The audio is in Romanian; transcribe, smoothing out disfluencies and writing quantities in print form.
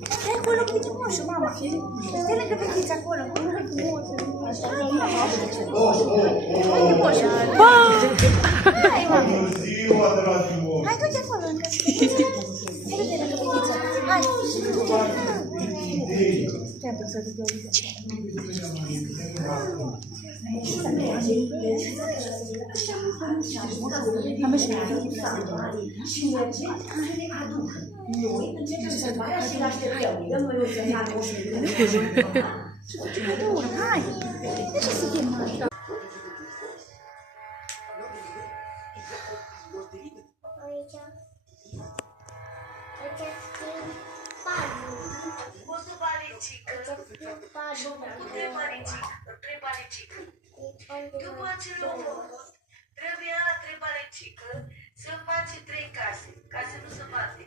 Stai acolo cu moșul, mama. Stai lângă fetița acolo. Uite moșul. Hai, mama. Hai, du-te acolo lângă fetița. Du-te lângă fetița. Hai. Am ieșit. Și merge, le aduc. Noi începem sărbarea și le așteptăm. Îi dăm noi o semnală, o șmerie. Hai! De ce să fie mare? Aici. Aici scriu palul. Unde balicică? Unde balicică? După ce trebuie la 3 balicică să face 3 case, ca să nu se bate.